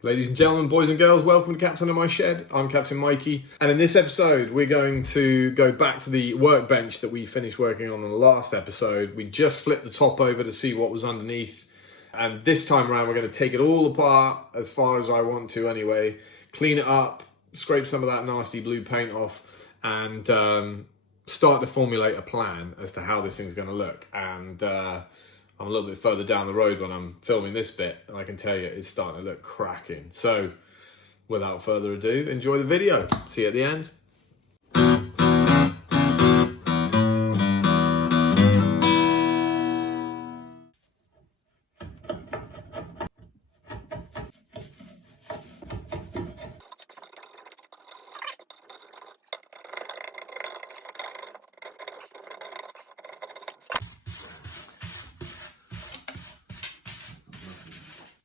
Ladies and gentlemen, boys and girls, welcome to Captain of My Shed. I'm Captain Mikey, and in this episode we're going to go back to the workbench that we finished working on in the last episode. We just flipped the top over to see what was underneath, and this time around we're going to take it all apart as far as I want to anyway, clean it up, scrape some of that nasty blue paint off, and start to formulate a plan as to how this thing's going to look. And I'm a little bit further down the road when I'm filming this bit, and I can tell you it's starting to look cracking. So, without further ado, enjoy the video. See you at the end.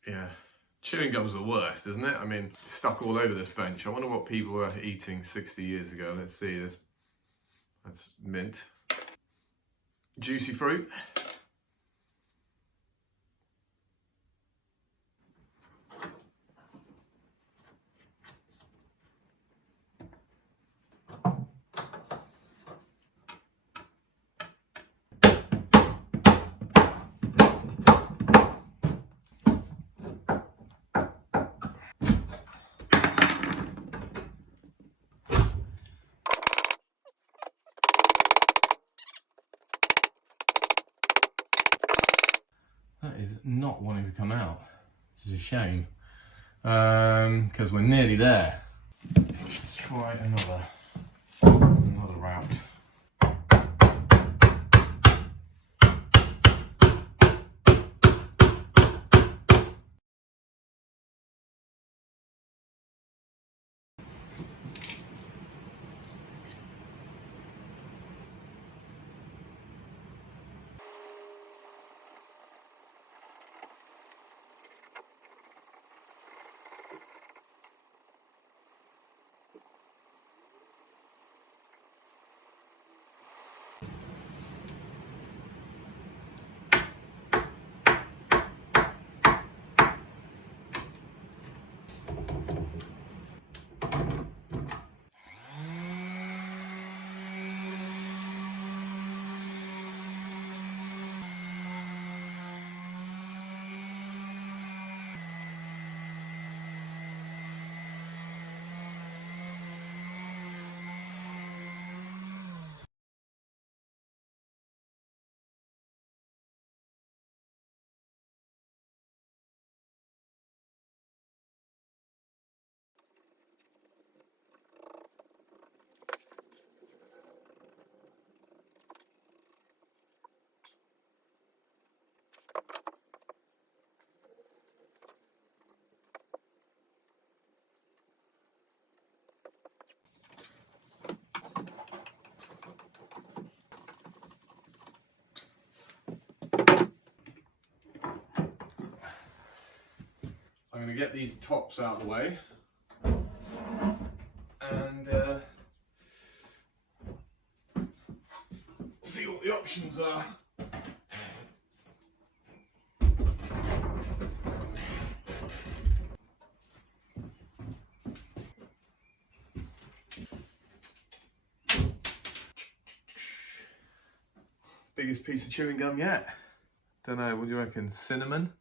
Yeah, chewing gum's the worst, isn't it? I mean, it's stuck all over this bench. I wonder what people were eating 60 years ago. Let's see this. That's mint. Juicy fruit. That is not wanting to come out, which is a shame, because we're nearly there. Let's try another route. I'm going to get these tops out of the way and see what the options are. Biggest piece of chewing gum yet. Don't know, what do you reckon? Cinnamon?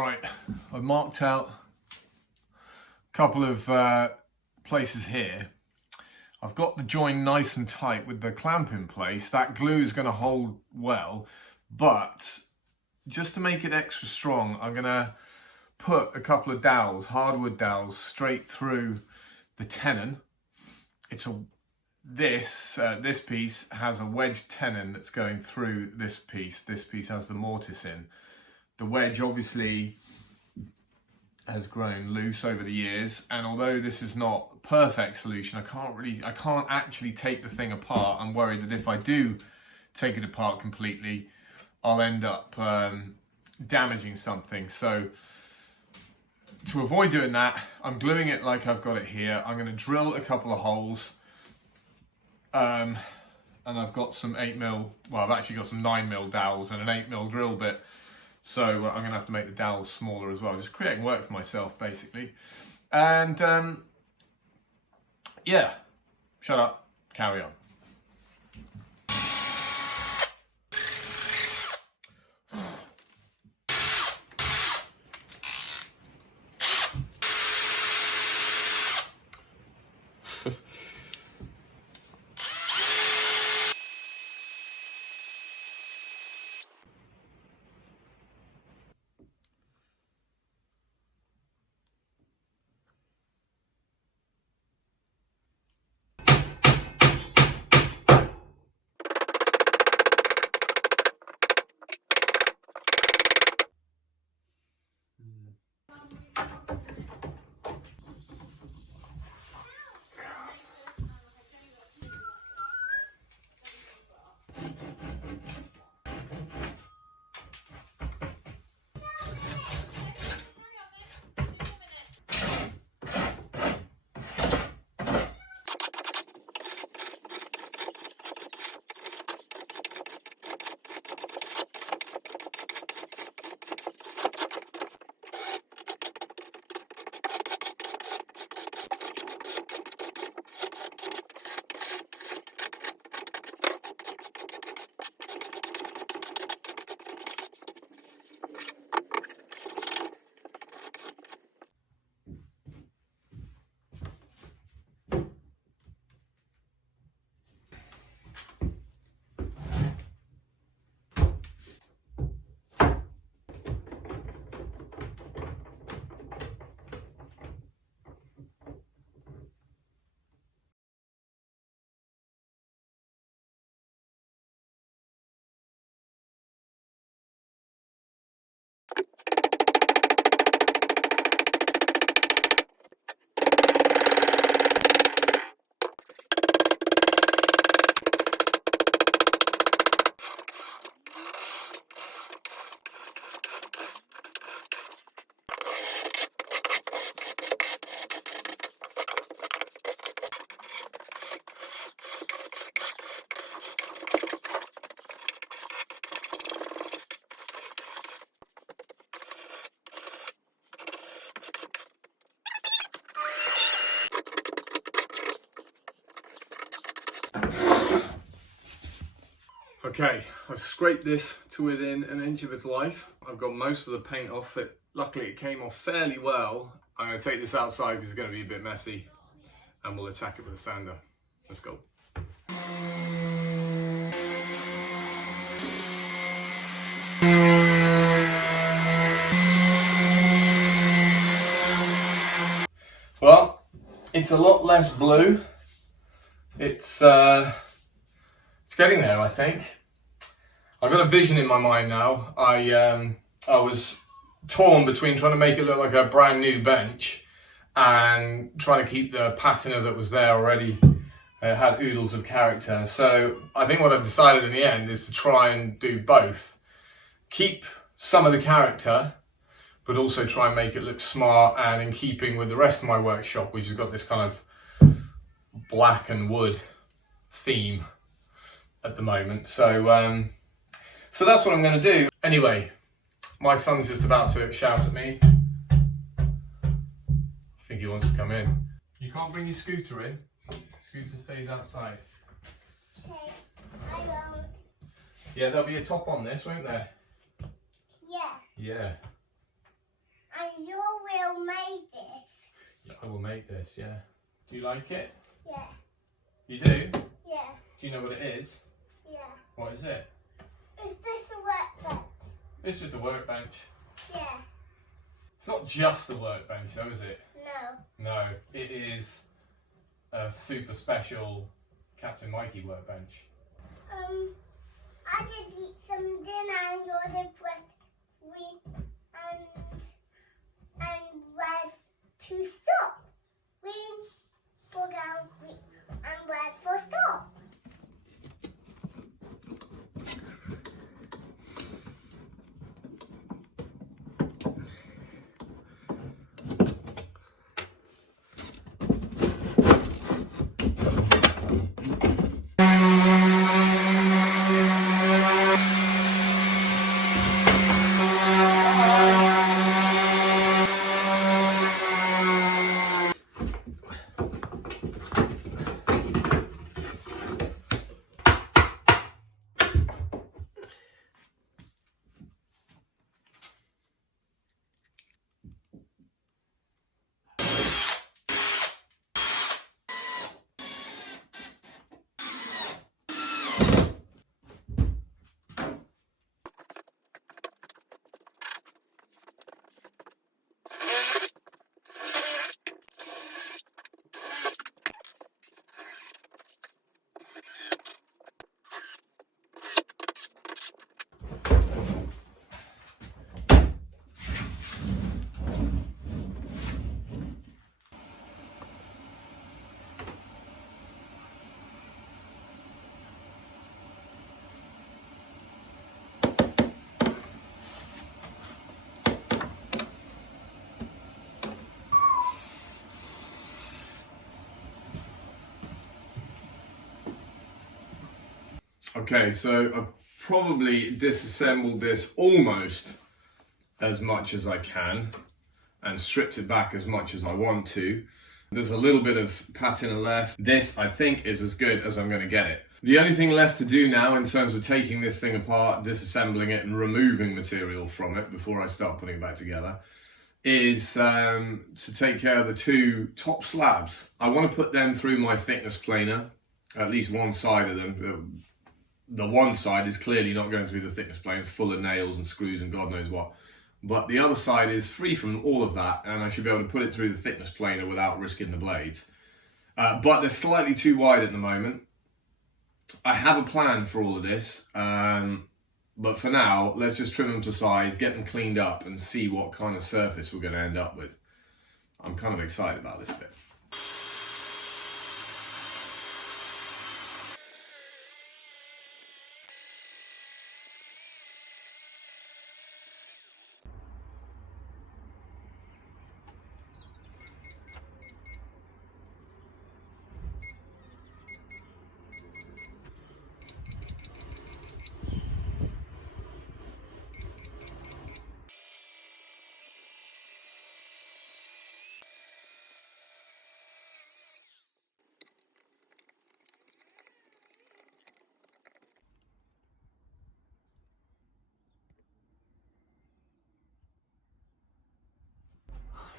Right, I've marked out a couple of places here. I've got the join nice and tight with the clamp in place. That glue is going to hold well, but just to make it extra strong, I'm going to put a couple of dowels, hardwood dowels, straight through the tenon. This piece has a wedge tenon that's going through this piece. This piece has the mortise in. The wedge obviously has grown loose over the years, and although this is not a perfect solution, I can't actually take the thing apart. I'm worried that if I do take it apart completely, I'll end up damaging something. So to avoid doing that, I'm gluing it like I've got it here. I'm going to drill a couple of holes, and I've got some 8mm, well, I've actually got some 9mm dowels and an 8mm drill bit. So I'm going to have to make the dowels smaller as well, just creating work for myself basically. And yeah, shut up, carry on. Okay, I've scraped this to within an inch of its life. I've got most of the paint off it. Luckily it came off fairly well. I'm going to take this outside because it's going to be a bit messy, and we'll attack it with a sander. Let's go. Well, it's a lot less blue. It's getting there, I think. I've got a vision in my mind now. I was torn between trying to make it look like a brand new bench and trying to keep the patina that was there already. It had oodles of character. So I think what I've decided in the end is to try and do both. Keep some of the character, but also try and make it look smart and in keeping with the rest of my workshop, which has got this kind of black and wood theme at the moment. So that's what I'm going to do. Anyway, my son's just about to shout at me. I think he wants to come in. You can't bring your scooter in. Scooter stays outside. Okay, I won't. Yeah, there'll be a top on this, won't there? Yeah. Yeah. I will make this, yeah. Do you like it? Yeah. You do? Yeah. Do you know what it is? Yeah. What is it? Is this a workbench? It's just a workbench. Yeah. It's not just a workbench though, is it? No. No, it is a super special Captain Mikey workbench. I did eat some dinner and you're the breast and where's to stop? Green for go green and red for stop. Okay, so I've probably disassembled this almost as much as I can and stripped it back as much as I want to. There's a little bit of patina left. This, I think, is as good as I'm going to get it. The only thing left to do now in terms of taking this thing apart, disassembling it and removing material from it before I start putting it back together is to take care of the two top slabs. I want to put them through my thickness planer, at least one side of them. The one side is clearly not going through the thickness plane, it's full of nails and screws and God knows what. But the other side is free from all of that, and I should be able to put it through the thickness planer without risking the blades. But they're slightly too wide at the moment. I have a plan for all of this, but for now, let's just trim them to size, get them cleaned up, and see what kind of surface we're going to end up with. I'm kind of excited about this bit.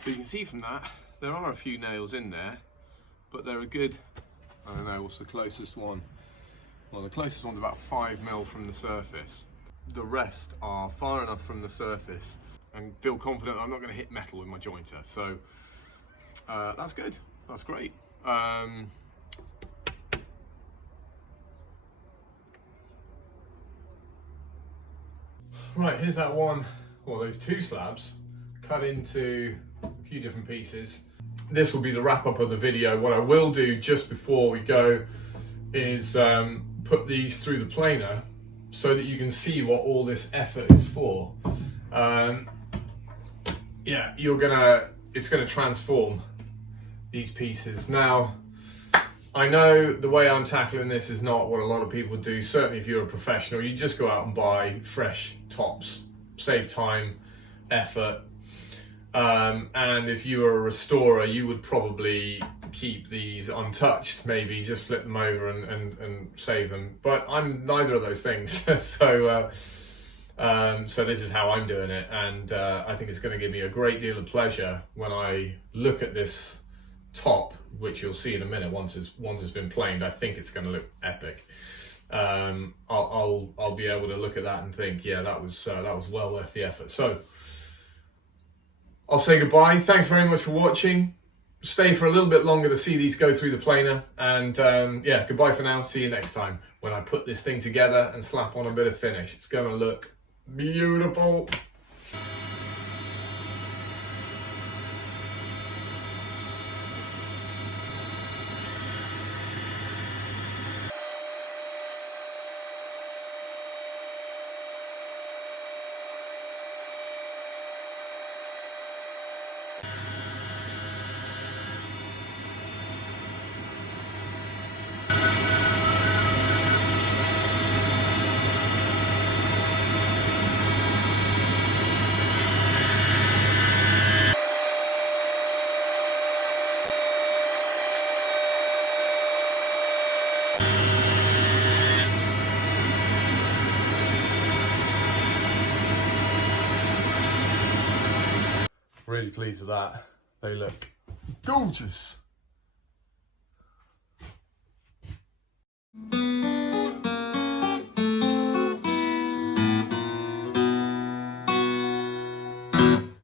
So you can see from that, there are a few nails in there, but they're a good, I don't know, what's the closest one? Well, the closest one's about 5mm from the surface. The rest are far enough from the surface and feel confident I'm not going to hit metal with my jointer. So that's good, that's great. Right, here's that one, well, those two slabs cut into a few different pieces. This will be the wrap up of the video. What I will do just before we go is put these through the planer so that you can see what all this effort is for. Yeah, it's gonna transform these pieces. Now, I know the way I'm tackling this is not what a lot of people do. Certainly if you're a professional, you just go out and buy fresh tops, save time, effort. And if you were a restorer, you would probably keep these untouched, maybe just flip them over and save them. But I'm neither of those things. So this is how I'm doing it. And I think it's going to give me a great deal of pleasure when I look at this top, which you'll see in a minute once it's been planed, I think it's going to look epic. I'll be able to look at that and think, yeah, that was well worth the effort. So I'll say goodbye. Thanks very much for watching. Stay for a little bit longer to see these go through the planer, and yeah, goodbye for now. See you next time when I put this thing together and slap on a bit of finish. It's going to look beautiful. Really pleased with that. They look gorgeous.